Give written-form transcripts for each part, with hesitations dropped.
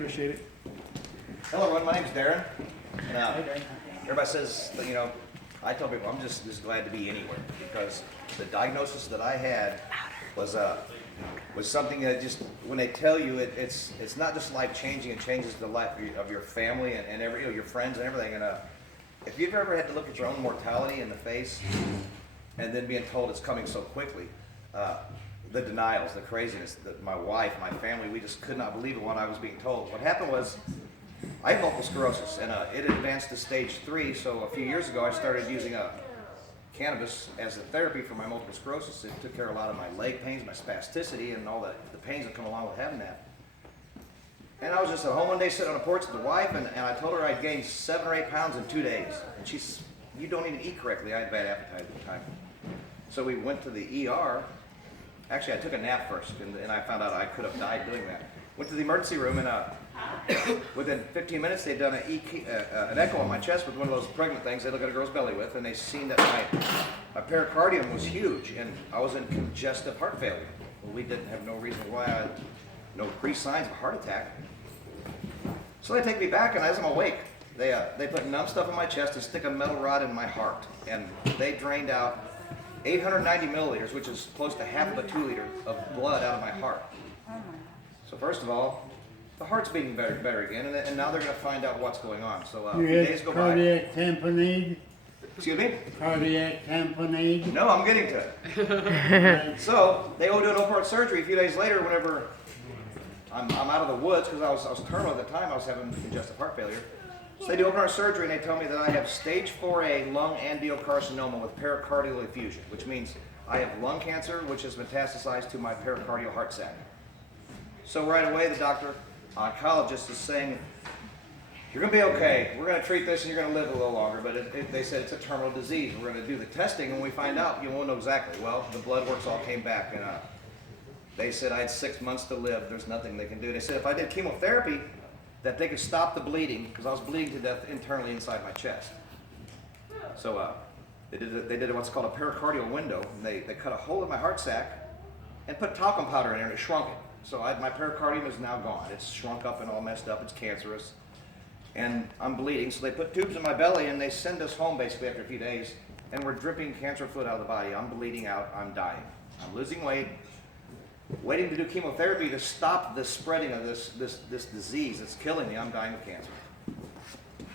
Appreciate it. Hello everyone, my name's Darren. And everybody says that, I tell people I'm just glad to be anywhere, because the diagnosis that I had was something that just, when they tell you it's not just life changing, it changes the life of your family and every your friends and everything. And if you've ever had to look at your own mortality in the face and then being told it's coming so quickly, the denials, the craziness, my wife, my family, we just could not believe it when I was being told. What happened was, I have multiple sclerosis, and it advanced to stage 3, so a few years ago I started using cannabis as a therapy for my multiple sclerosis. It took care of a lot of my leg pains, my spasticity, and all the pains that come along with having that. And I was just at home one day sitting on a porch with the wife, and I told her I'd gained 7 or 8 pounds in 2 days. And she's, you don't even eat correctly. I had bad appetite at the time. So we went to the ER. Actually, I took a nap first, and I found out I could have died doing that. Went to the emergency room, and within 15 minutes, they'd done an echo on my chest with one of those pregnant things they look at a girl's belly with, and they seen that my pericardium was huge, and I was in congestive heart failure. Well, we didn't have no reason why I had no pre-signs of a heart attack. So they take me back, and as I'm awake, they put numb stuff in my chest and stick a metal rod in my heart, and they drained out 890 milliliters, which is close to half of a 2 liter of blood out of my heart. So first of all, the heart's beating better again, and now they're going to find out what's going on. So a few days go by. Cardiac tamponade? Excuse me? Cardiac tamponade? No, I'm getting to it. So they go do an open-heart surgery a few days later. Whenever I'm out of the woods, because I was terminal at the time, I was having congestive heart failure. So they do open-heart surgery, and they tell me that I have stage 4A lung angiocarcinoma with pericardial effusion, which means I have lung cancer, which has metastasized to my pericardial heart sac. So right away, the oncologist is saying, you're going to be okay. We're going to treat this, and you're going to live a little longer. But they said it's a terminal disease. We're going to do the testing, and when we find out, you won't know exactly. Well, the blood works all came back, and they said I had 6 months to live. There's nothing they can do. They said if I did chemotherapy, that they could stop the bleeding, because I was bleeding to death internally inside my chest. So they did what's called a pericardial window. And they cut a hole in my heart sac and put talcum powder in there, and it shrunk it. So my pericardium is now gone. It's shrunk up and all messed up. It's cancerous. And I'm bleeding. So they put tubes in my belly, and they send us home basically after a few days. And we're dripping cancer fluid out of the body. I'm bleeding out. I'm dying. I'm losing weight, waiting to do chemotherapy to stop the spreading of this disease that's killing me. I'm dying of cancer.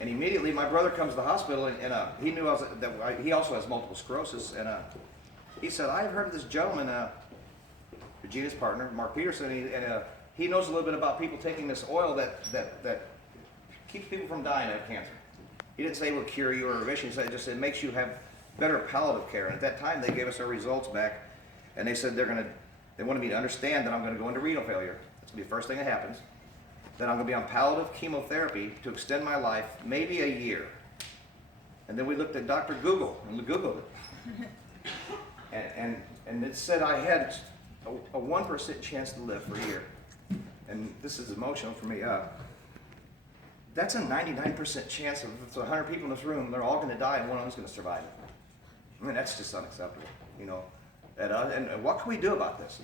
And immediately my brother comes to the hospital, and he knew he also has multiple sclerosis. And he said, I've heard of this gentleman, Regina's partner, Mark Peterson, and he knows a little bit about people taking this oil that keeps people from dying of cancer. He didn't say it will cure you or remission. He said it makes you have better palliative care. And at that time, they gave us our results back, and they said they wanted me to understand that I'm going to go into renal failure. That's going to be the first thing that happens. That I'm going to be on palliative chemotherapy to extend my life, maybe a year. And then we looked at Dr. Google, and we Googled it. And it said I had a 1% chance to live for a year. And this is emotional for me. That's a 99% chance of, if it's 100 people in this room, they're all going to die and one of them's going to survive it. I mean, that's just unacceptable, And what can we do about this,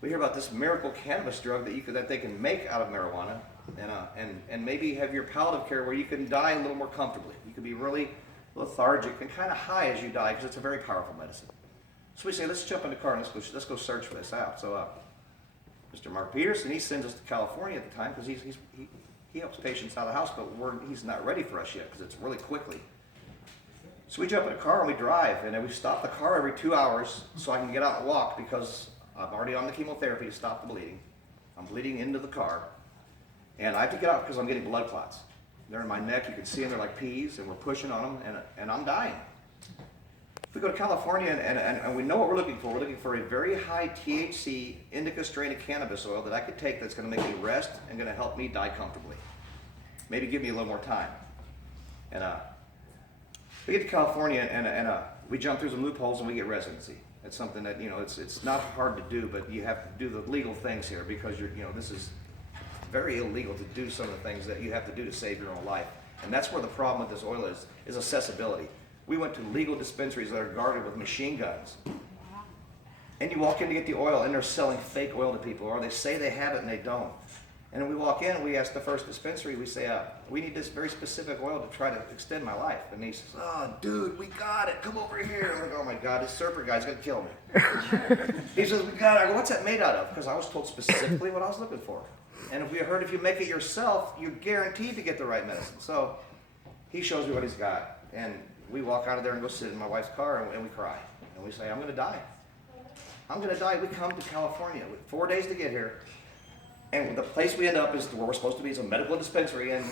We hear about this miracle cannabis drug that they can make out of marijuana, and maybe have your palliative care where you can die a little more comfortably. You can be really lethargic and kind of high as you die, because it's a very powerful medicine. So we say, let's jump in the car and let's go search for this out. So Mr. Mark Peterson, he sends us to California at the time, because he helps patients out of the house, but he's not ready for us yet, because it's really quickly. So we jump in a car and we drive, and we stop the car every 2 hours so I can get out and walk, because I'm already on the chemotherapy to stop the bleeding. I'm bleeding into the car, and I have to get out because I'm getting blood clots. They're in my neck. You can see them. They're like peas, and we're pushing on them, and I'm dying. We go to California, and we know what we're looking for. We're looking for a very high THC indica strain of cannabis oil that I could take that's going to make me rest and going to help me die comfortably. Maybe give me a little more time. And we get to California, and we jump through some loopholes, and we get residency. It's something that, it's not hard to do, but you have to do the legal things here, because this is very illegal to do some of the things that you have to do to save your own life. And that's where the problem with this oil is accessibility. We went to legal dispensaries that are guarded with machine guns. And you walk in to get the oil, and they're selling fake oil to people, or they say they have it and they don't. And then we walk in, we ask the first dispensary, we say, we need this very specific oil to try to extend my life. And he says, oh, dude, we got it. Come over here. I'm like, oh my God, this surfer guy's going to kill me. He says, we got it. I go, what's that made out of? Because I was told specifically what I was looking for. And if we heard if you make it yourself, you're guaranteed to get the right medicine. So he shows me what he's got. And we walk out of there and go sit in my wife's car and we cry. And we say, I'm going to die. I'm going to die. We come to California. 4 days to get here. And the place we end up is where we're supposed to be. It's a medical dispensary, and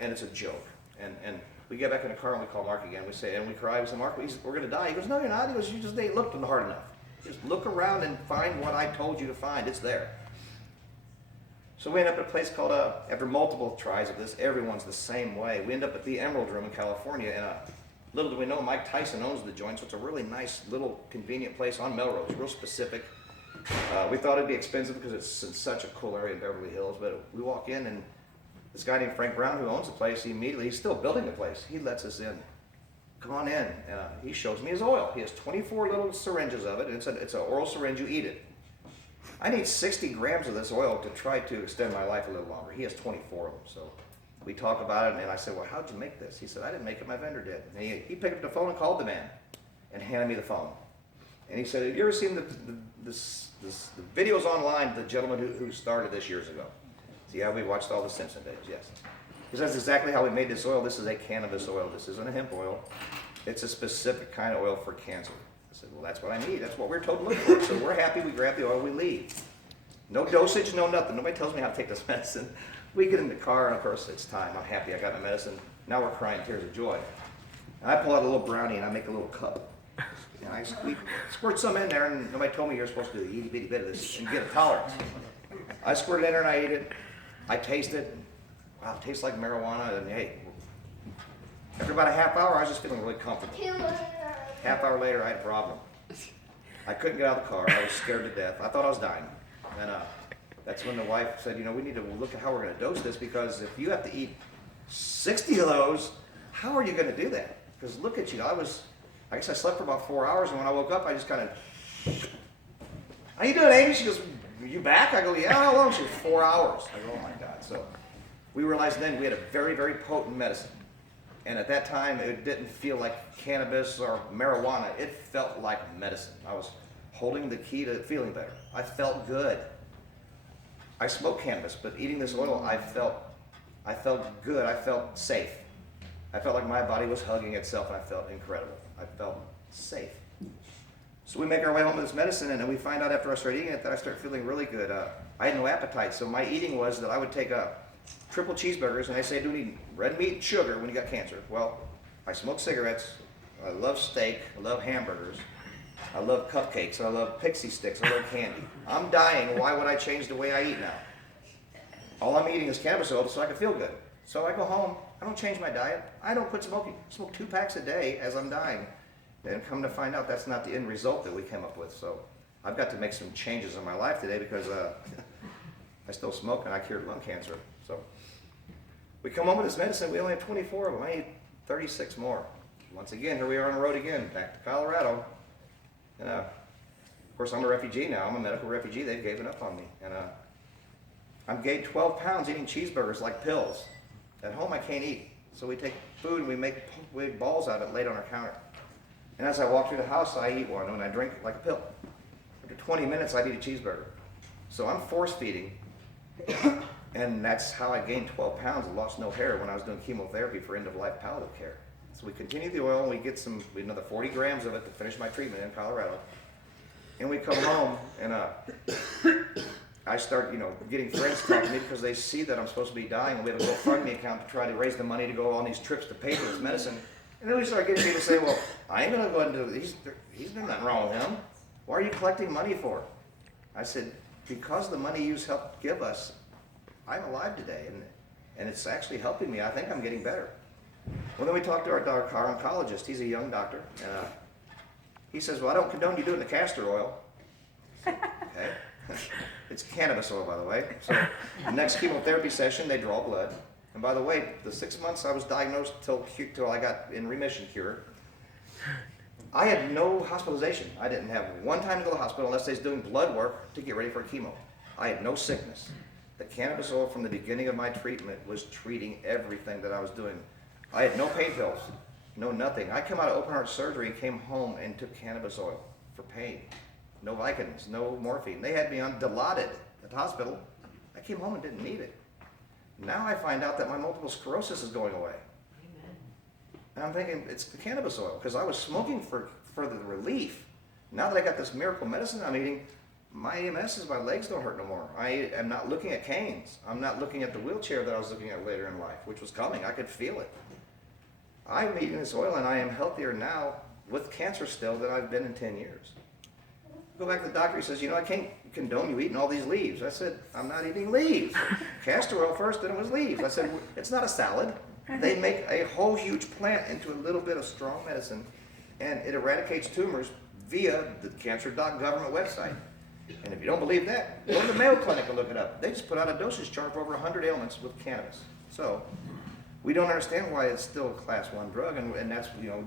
it's a joke. And we get back in the car and we call Mark again. We say, and we cry. We say, Mark, we're going to die. He goes, no, you're not. He goes, you just ain't looked hard enough. Just look around and find what I told you to find. It's there. So we end up at a place called, after multiple tries of this, everyone's the same way. We end up at the Emerald Room in California, and little do we know, Mike Tyson owns the joint, so it's a really nice little convenient place on Melrose, real specific. We thought it'd be expensive because it's in such a cool area in Beverly Hills, but we walk in and this guy named Frank Brown who owns the place, he's still building the place. He lets us in. Come on in. He shows me his oil. He has 24 little syringes of it, and it's an oral syringe, you eat it. I need 60 grams of this oil to try to extend my life a little longer. He has 24 of them, so we talk about it, and I said, well, how'd you make this? He said, I didn't make it, my vendor did. And he picked up the phone and called the man and handed me the phone. And he said, have you ever seen the videos online, the gentleman who started this years ago? See how we watched all the Simpson days? Yes. He says, that's exactly how we made this oil. This is a cannabis oil. This isn't a hemp oil. It's a specific kind of oil for cancer. I said, well, that's what I need. That's what we're told to look for. So we're happy. We grab the oil. We leave. No dosage, no nothing. Nobody tells me how to take this medicine. We get in the car, and of course, it's time. I'm happy I got my medicine. Now we're crying tears of joy. And I pull out a little brownie, and I make a little cup. And I squirt some in there, and nobody told me you're supposed to do the itty bitty bit of this and get a tolerance. I squirt it in there and I eat it. I taste it. Wow, it tastes like marijuana. And hey, after about a half hour, I was just feeling really comfortable. Half hour later, I had a problem. I couldn't get out of the car. I was scared to death. I thought I was dying. And that's when the wife said, you know, we need to look at how we're going to dose this, because if you have to eat 60 of those, how are you going to do that? Because look at you. I guess I slept for about 4 hours, and when I woke up, I just kind of, how you doing, Amy? She goes, you back? I go, yeah, how long? She goes, 4 hours. I go, oh my God. So we realized then we had a very, very potent medicine. And at that time, it didn't feel like cannabis or marijuana. It felt like medicine. I was holding the key to feeling better. I felt good. I smoked cannabis, but eating this oil, I felt good. I felt safe. I felt like my body was hugging itself, and I felt incredible. I felt safe. So we make our way home with this medicine, and then we find out after I start eating it that I start feeling really good. I had no appetite, so my eating was that I would take triple cheeseburgers, and they say, do you need red meat and sugar when you got cancer? Well, I smoke cigarettes, I love steak, I love hamburgers, I love cupcakes, I love pixie sticks, I love candy. I'm dying, why would I change the way I eat now? All I'm eating is cannabis oil so I can feel good. So I go home, I don't change my diet, I don't quit smoking. I smoke 2 packs a day as I'm dying. And come to find out that's not the end result that we came up with. So I've got to make some changes in my life today because I still smoke and I cured lung cancer. So we come home with this medicine, we only have 24 of them. I need 36 more. Once again, here we are on the road again, back to Colorado. And of course, I'm a refugee now. I'm a medical refugee. They've given up on me. And I'm gained 12 pounds eating cheeseburgers like pills. At home, I can't eat. So we take food and we make balls out of it laid on our counter. And as I walk through the house, I eat one and I drink like a pill. After 20 minutes, I'd eat a cheeseburger. So I'm force feeding. And that's how I gained 12 pounds and lost no hair when I was doing chemotherapy for end-of-life palliative care. So we continue the oil and we get another 40 grams of it to finish my treatment in Colorado. And we come home and I start, getting friends talking to me because they see that I'm supposed to be dying, and we have a GoFundMe account to try to raise the money to go on these trips to pay for this medicine. And then we start getting people to say, well, I ain't going to go ahead and do this. He's done nothing wrong with him. Why are you collecting money for? I said, because the money you helped give us, I'm alive today, and it's actually helping me. I think I'm getting better. Well, then we talked to our oncologist. He's a young doctor. He says, well, I don't condone you doing the castor oil. Okay. It's cannabis oil, by the way. So the next chemotherapy session, they draw blood. And by the way, the 6 months I was diagnosed till I got in remission cured, I had no hospitalization. I didn't have one time to go to the hospital unless they was doing blood work to get ready for chemo. I had no sickness. The cannabis oil from the beginning of my treatment was treating everything that I was doing. I had no pain pills, no nothing. I came out of open heart surgery, came home and took cannabis oil for pain. No Vicodins, no morphine. They had me on Dilaudid at the hospital. I came home and didn't need it. Now I find out that my multiple sclerosis is going away. And I'm thinking, it's the cannabis oil, because I was smoking for the relief. Now that I got this miracle medicine I'm eating, my EMS is my legs don't hurt no more. I am not looking at canes. I'm not looking at the wheelchair that I was looking at later in life, which was coming. I could feel it. I'm eating this oil and I am healthier now with cancer still than I've been in 10 years. Go back to the doctor, he says, I can't condone you eating all these leaves. I said, I'm not eating leaves. Castor oil first, then it was leaves. I said, it's not a salad. They make a whole huge plant into a little bit of strong medicine, and it eradicates tumors via the cancer.government website. And if you don't believe that, go to the Mayo Clinic and look it up. They just put out a dosage chart for over 100 ailments with cannabis. So we don't understand why it's still a class 1 drug, and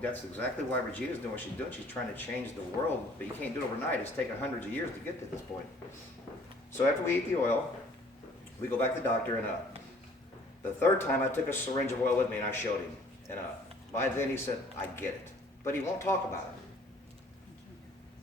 that's exactly why Regina's doing what she's doing. She's trying to change the world, but you can't do it overnight. It's taken hundreds of years to get to this point. So after we eat the oil, we go back to the doctor, and the third time I took a syringe of oil with me and I showed him. And by then he said, I get it. But he won't talk about it.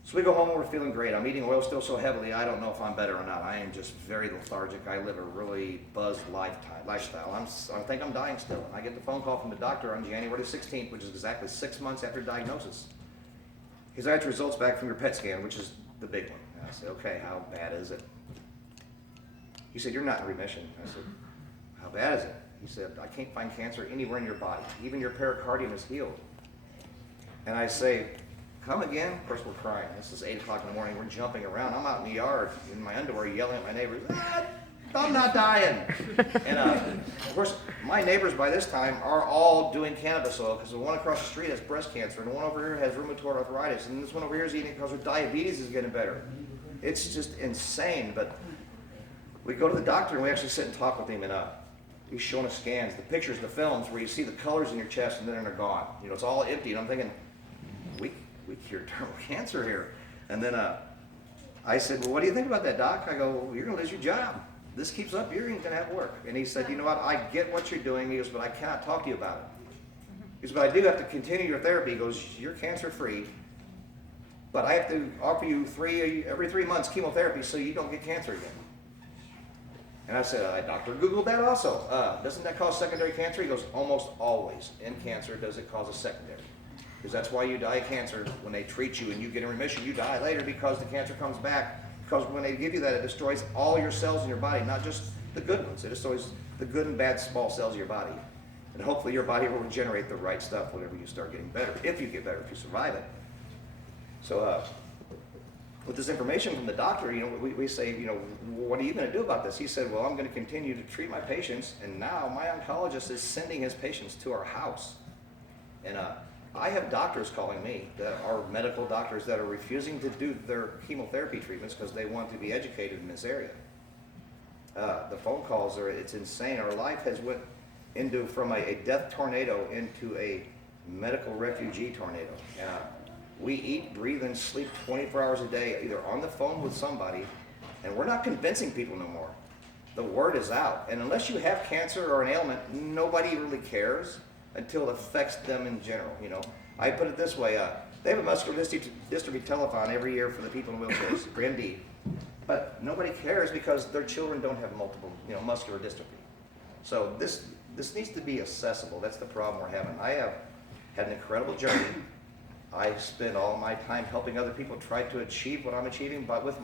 So we go home and we're feeling great. I'm eating oil still so heavily, I don't know if I'm better or not. I am just very lethargic. I live a really buzzed lifestyle. I think I'm dying still. And I get the phone call from the doctor on January 16th, which is exactly 6 months after diagnosis. He's got your results back from your PET scan, which is the big one. And I said, okay, how bad is it? He said, you're not in remission. I said, how bad is it? He said, I can't find cancer anywhere in your body. Even your pericardium is healed. And I say, come again? Of course, we're crying. This is 8 o'clock in the morning. We're jumping around. I'm out in the yard in my underwear yelling at my neighbors, I'm not dying. And of course, my neighbors by this time are all doing cannabis oil, because the one across the street has breast cancer, and the one over here has rheumatoid arthritis, and this one over here is eating because her diabetes is getting better. It's just insane. But we go to the doctor and we actually sit and talk with him, and he's showing us scans, the pictures, the films where you see the colors in your chest and then they're gone. It's all empty. And I'm thinking, we cured terminal cancer here. And then I said, well, what do you think about that, doc? I go, well, you're going to lose your job. This keeps up, you're going to have work. And he said, you know what, I get what you're doing. He goes, but I cannot talk to you about it. He goes, but I do have to continue your therapy. He goes, you're cancer free, but I have to offer you every 3 months chemotherapy so you don't get cancer again. And I said, Dr. Googled that also. Doesn't that cause secondary cancer? He goes, almost always in cancer does it cause a secondary. Because that's why you die of cancer. When they treat you and you get in remission, you die later because the cancer comes back. Because when they give you that, it destroys all your cells in your body, not just the good ones. It destroys the good and bad small cells of your body. And hopefully your body will regenerate the right stuff whenever you start getting better, if you get better, if you survive it. So with this information from the doctor, we say, what are you going to do about this? He said, well, I'm going to continue to treat my patients, and now my oncologist is sending his patients to our house. And I have doctors calling me that are medical doctors that are refusing to do their chemotherapy treatments because they want to be educated in this area. The phone calls it's insane. Our life has went from a death tornado into a medical refugee tornado. We eat, breathe, and sleep 24 hours a day, either on the phone with somebody, and we're not convincing people no more. The word is out. And unless you have cancer or an ailment, nobody really cares until it affects them in general. I put it this way, they have a muscular dystrophy telethon every year for the people in wheelchairs, for MD, but nobody cares because their children don't have multiple, muscular dystrophy. So this needs to be accessible. That's the problem we're having. I have had an incredible journey. I spend all my time helping other people try to achieve what I'm achieving, but with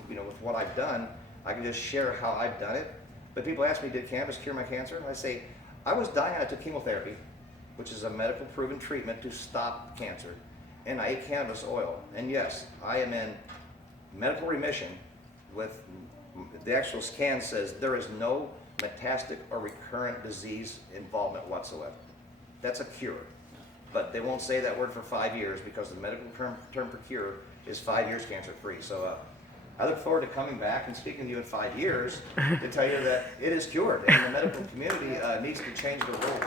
what I've done, I can just share how I've done it. But people ask me, did cannabis cure my cancer? And I say, I was dying, I took chemotherapy, which is a medical proven treatment to stop cancer, and I ate cannabis oil. And yes, I am in medical remission with, the actual scan says there is no metastatic or recurrent disease involvement whatsoever. That's a cure. But they won't say that word for 5 years because the medical term for cure is 5 years cancer free. So I look forward to coming back and speaking to you in 5 years to tell you that it is cured, and the medical community needs to change the rules.